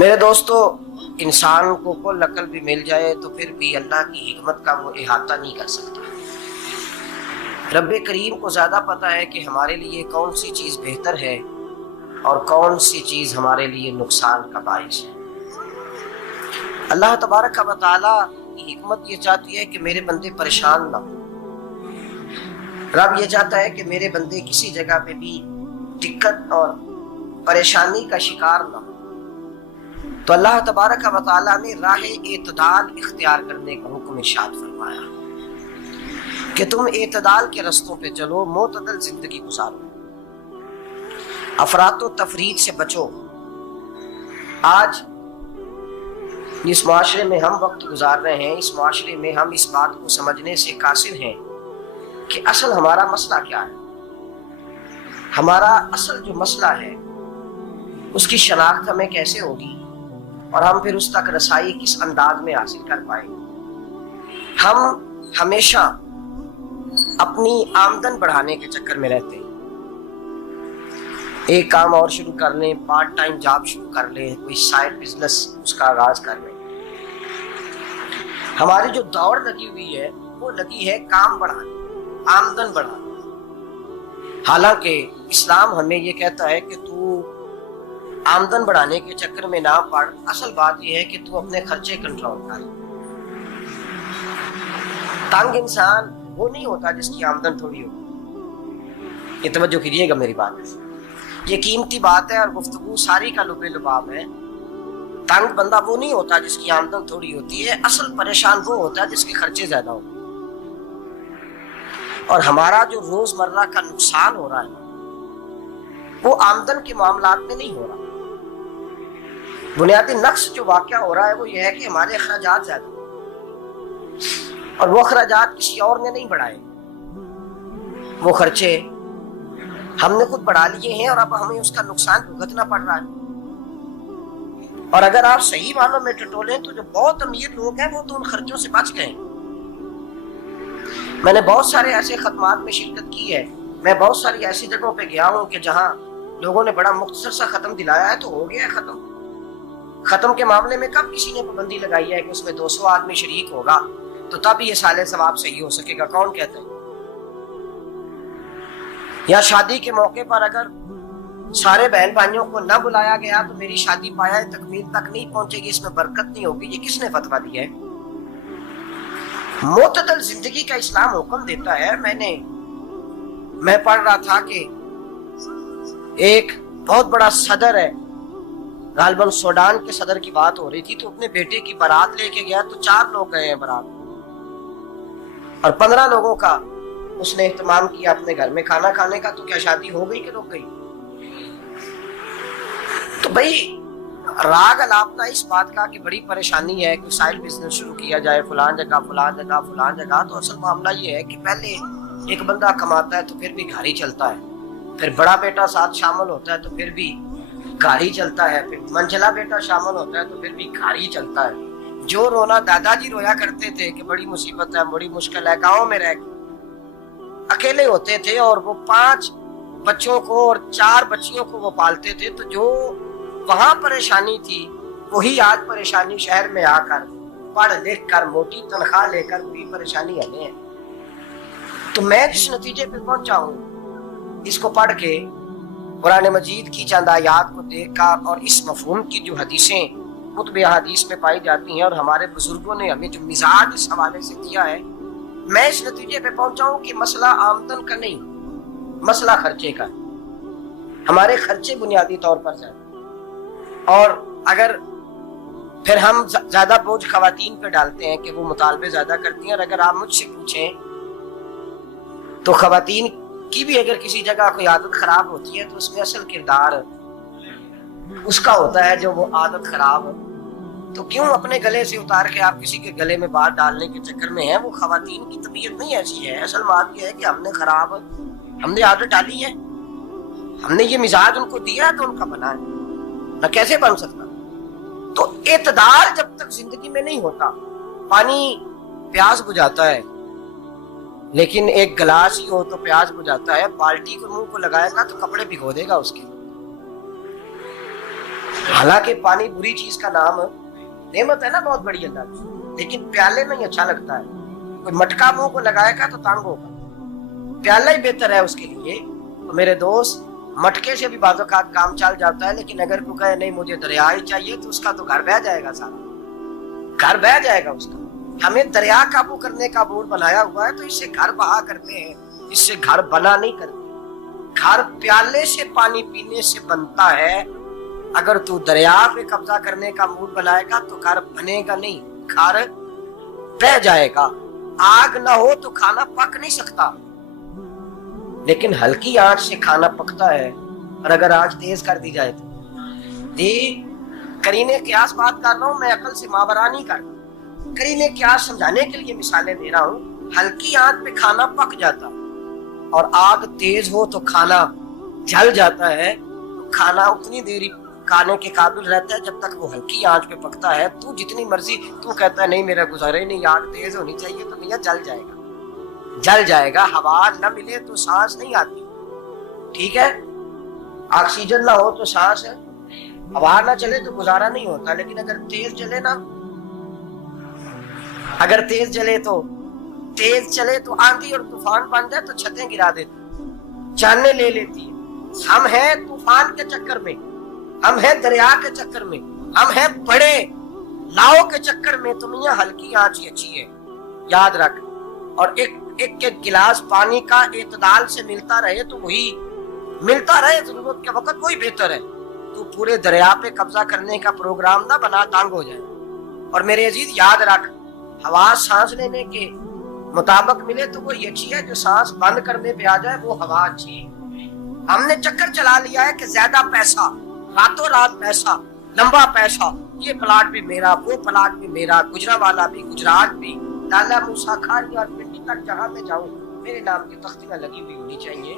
میرے دوستو، انسان کو کل عقل بھی مل جائے تو پھر بھی اللہ کی حکمت کا وہ احاطہ نہیں کر سکتا۔ رب کریم کو زیادہ پتہ ہے کہ ہمارے لیے کون سی چیز بہتر ہے اور کون سی چیز ہمارے لیے نقصان کا باعث ہے۔ اللہ تبارک و تعالیٰ کی حکمت یہ چاہتی ہے کہ میرے بندے پریشان نہ ہوں۔ رب یہ چاہتا ہے کہ میرے بندے کسی جگہ پہ بھی دقت اور پریشانی کا شکار نہ ہو۔ تو اللہ تبارک و تعالیٰ نے راہ اعتدال اختیار کرنے کا حکم ارشاد فرمایا کہ تم اعتدال کے رستوں پہ چلو، معتدل زندگی گزارو، افراط و تفریط سے بچو۔ آج جس معاشرے میں ہم وقت گزار رہے ہیں، اس معاشرے میں ہم اس بات کو سمجھنے سے قاصر ہیں کہ اصل ہمارا مسئلہ کیا ہے۔ ہمارا اصل جو مسئلہ ہے اس کی شناخت ہمیں کیسے ہوگی اور ہم پھر اس تک رسائی کس انداز میں حاصل کر پائیں گے۔ ہم ہمیشہ اپنی آمدن بڑھانے کے چکر میں رہتے ہیں، ایک کام اور شروع کر لیں، پارٹ ٹائم جاب شروع کر لیں، کوئی سائیڈ بزنس اس کا آغاز کر لیں۔ ہماری جو دوڑ لگی ہوئی ہے وہ لگی ہے کام بڑھانے، آمدن بڑھانے۔ حالانکہ اسلام ہمیں یہ کہتا ہے کہ تو آمدن بڑھانے کے چکر میں نہ پڑ، اصل بات یہ ہے کہ تو اپنے خرچے کنٹرول کر۔ تنگ انسان وہ نہیں ہوتا جس کی آمدن تھوڑی ہو۔ یہ توجہ کیجیے گا میری بات، یہ قیمتی بات ہے اور گفتگو ساری کا لب لباب ہے۔ تنگ بندہ وہ نہیں ہوتا جس کی آمدن تھوڑی ہوتی ہے، اصل پریشان وہ ہوتا ہے جس کے خرچے زیادہ ہو۔ اور ہمارا جو روزمرہ کا نقصان ہو رہا ہے وہ آمدن کے معاملات میں نہیں ہو رہا۔ بنیادی نقص جو واقعہ ہو رہا ہے وہ یہ ہے کہ ہمارے اخراجات زیادہ ہیں اور وہ اخراجات کسی اور نے نہیں بڑھائے، وہ خرچے ہم نے خود بڑھا لیے ہیں اور اب ہمیں اس کا نقصان بھگتنا پڑ رہا ہے۔ اور اگر آپ صحیح معنوں میں ٹٹولیں تو جو بہت امیر لوگ ہیں وہ تو ان خرچوں سے بچ گئے۔ میں نے بہت سارے ایسے خدمات میں شرکت کی ہے، میں بہت ساری ایسی جگہوں پہ گیا ہوں کہ جہاں لوگوں نے بڑا مختصر سا ختم دلایا ہے تو ہو گیا ہے ختم۔ ختم کے معاملے میں کب کسی نے پابندی لگائی ہے کہ اس میں 200 آدمی شریک ہوگا تو تب یہ سالے ثواب صحیح ہو سکے گا؟ کون کہتا ہے؟ یا شادی کے موقع پر اگر سارے بہن بھائیوں کو نہ بلایا گیا تو میری شادی پایا تکمیل تک نہیں پہنچے گی، اس میں برکت نہیں ہوگی، یہ کس نے فتویٰ دیا ہے؟ معتدل زندگی کا اسلام حکم دیتا ہے۔ میں پڑھ رہا تھا کہ ایک بہت بڑا صدر ہے، غالباً سوڈان کے صدر کی بات ہو رہی تھی، تو اپنے بیٹے کی بارات لے کے گیا تو 4 لوگ گئے ہیں بارات اور 15 لوگوں کا اس نے اہتمام کیا اپنے گھر میں کھانا کھانے کا۔ تو کیا شادی ہو گئی کہ رک گئی؟ تو بھائی راگ الاپنا اس بات کا کہ بڑی پریشانی ہے کہ سائیڈ بزنس شروع کیا جائے فلان جگہ فلان جگہ فلان جگہ، تو اصل معاملہ یہ ہے کہ پہلے ایک بندہ کماتا ہے تو پھر بھی گھر ہی چلتا ہے، پھر بڑا بیٹا ساتھ شامل ہوتا ہے تو پھر بھی گھر ہی چلتا ہے، پھر منجلا بیٹا شامل ہوتا ہے تو پھر بھی گھر ہی چلتا ہے۔ جو رونا دادا جی رویا کرتے تھے کہ بڑی مصیبت ہے، بڑی مشکل ہے، گاؤں میں رہ کے اکیلے ہوتے تھے اور وہ 5 بچوں کو اور 4 بچیوں کو وہ پالتے تھے، تو جو وہاں پریشانی تھی وہی آج پریشانی شہر میں آ کر پڑھ لکھ کر موٹی تنخواہ لے کر وہی پریشانی ہمیں ہے۔ تو میں جس نتیجے پہ پہنچا ہوں اس کو پڑھ کے، قرآن مجید کی چند آیات کو دیکھ کر اور اس مفہوم کی جو حدیثیں کتب احادیث میں پائی جاتی ہیں اور ہمارے بزرگوں نے ہمیں جو مزاج اس حوالے سے دیا ہے، میں اس نتیجے پہ پہنچا ہوں کہ مسئلہ آمدن کا نہیں، مسئلہ خرچے کا۔ ہمارے خرچے بنیادی طور پر زیادہ، اور اگر پھر ہم زیادہ بوجھ خواتین پہ ڈالتے ہیں کہ وہ مطالبے زیادہ کرتی ہیں، اور اگر آپ مجھ سے پوچھیں تو خواتین کی بھی اگر کسی جگہ کوئی عادت خراب ہوتی ہے تو اس میں اصل کردار اس کا ہوتا ہے جو وہ عادت خراب ہو۔ تو کیوں اپنے گلے سے اتار کے آپ کسی کے گلے میں بات ڈالنے کے چکر میں ہیں؟ وہ خواتین کی طبیعت نہیں ایسی ہے، اصل بات یہ ہے کہ ہم نے عادت ڈالی ہے، ہم نے یہ مزاج ان کو دیا ہے تو ان کا بنا ہے، نہ کیسے بن سکتا۔ تو اعتدال جب تک زندگی میں نہیں ہوتا، پانی پیاس بجھاتا ہے لیکن ایک گلاس ہی ہو تو پیاس بجھاتا ہے، بالٹی کو منہ کو لگائے گا تو کپڑے بھگو دے گا اس کے۔ حالانکہ پانی بری چیز کا نام نعمت ہے نا بہت بڑی اللہ کی، لیکن پیالے میں ہی اچھا لگتا ہے. کوئی مٹکا منہ کو لگائے گا تو تانگ ہوگا، پیالہ ہی بہتر ہے اس کے لیے. تو میرے دوست مٹکے سے بھی بعض اوقات کام چل جاتا ہے، لیکن اگر کوئی کہے نہیں مجھے دریا ہی چاہیے تو اس کا تو گھر بہ جائے گا، سارا گھر بہ جائے گا اس کا. ہمیں دریا قابو کرنے کا بورڈ بنایا ہوا ہے تو اس سے گھر بہا کرتے ہیں، اس سے گھر بنا نہیں کرتے. گھر پیالے سے پانی پینے سے بنتا ہے. اگر تو دریا پہ قبضہ کرنے کا موڈ بنائے گا تو گھر بنے گا نہیں، گھر بہ جائے گا. آگ نہ ہو تو کھانا پک نہیں سکتا، لیکن ہلکی آنچ سے کھانا پکتا ہے. اور اگر آنچ تیز کر دی جائے تو جی قرینے قیاس بات کر رہا ہوں، میں عقل سے ماورا نہیں کر رہا. قرینے قیاس سمجھانے کے لیے مثالیں دے رہا ہوں. ہلکی آنچ پہ کھانا پک جاتا اور آگ تیز ہو تو کھانا جل جاتا ہے. کھانا اتنی دیر کھانے کے قابل رہتا ہے جب تک وہ ہلکی آنچ پہ پکتا ہے. تو جتنی مرضی تو کہتا ہے نہیں میرا گزارے نہیں، آگ تیز ہونی چاہیے، تو میاں جل جائے گا، جل جائے گا. ہوا نہ ملے تو سانس نہیں آتی، ٹھیک ہے؟ آکسیجن نہ ہو تو سانس ہے، ہوا نہ چلے تو گزارا نہیں ہوتا. لیکن اگر تیز چلے نا، اگر تیز چلے تو آندھی اور طوفان بن جائے تو چھتیں گرا دیتی، جانیں لے لیتی ہے. ہم ہیں طوفان کے چکر میں، ہم ہیں دریا کے چکر میں، ہم ہیں بڑے لاؤ کے چکر میں. تو میاں ہلکی آنچ ہی اچھی ہے، یاد رکھ. اور ایک گلاس پانی کا اعتدال سے ملتا رہے تو وہی ملتا رہے، ضرورت کے وقت وہی بہتر ہے. تو پورے دریا پہ قبضہ کرنے کا پروگرام نہ بنا، تانگ ہو جائے. اور میرے عزیز یاد رکھ، ہوا سانس لینے کے مطابق ملے تو وہی اچھی ہے، جو سانس بند کرنے پہ آ جائے وہ ہوا اچھی ہے. ہم نے چکر چلا لیا ہے کہ زیادہ پیسہ، راتوں رات پیسہ، لمبا پیسہ، یہ پلاٹ بھی میرا، وہ پلاٹ بھی میرا، گجرانوالہ بھی، گجرات بھی، لالا موسیٰ کھاری اور پنڈی تک جہاں میں جاؤں میرے نام کی تختیاں لگی ہوئی ہونی چاہیے.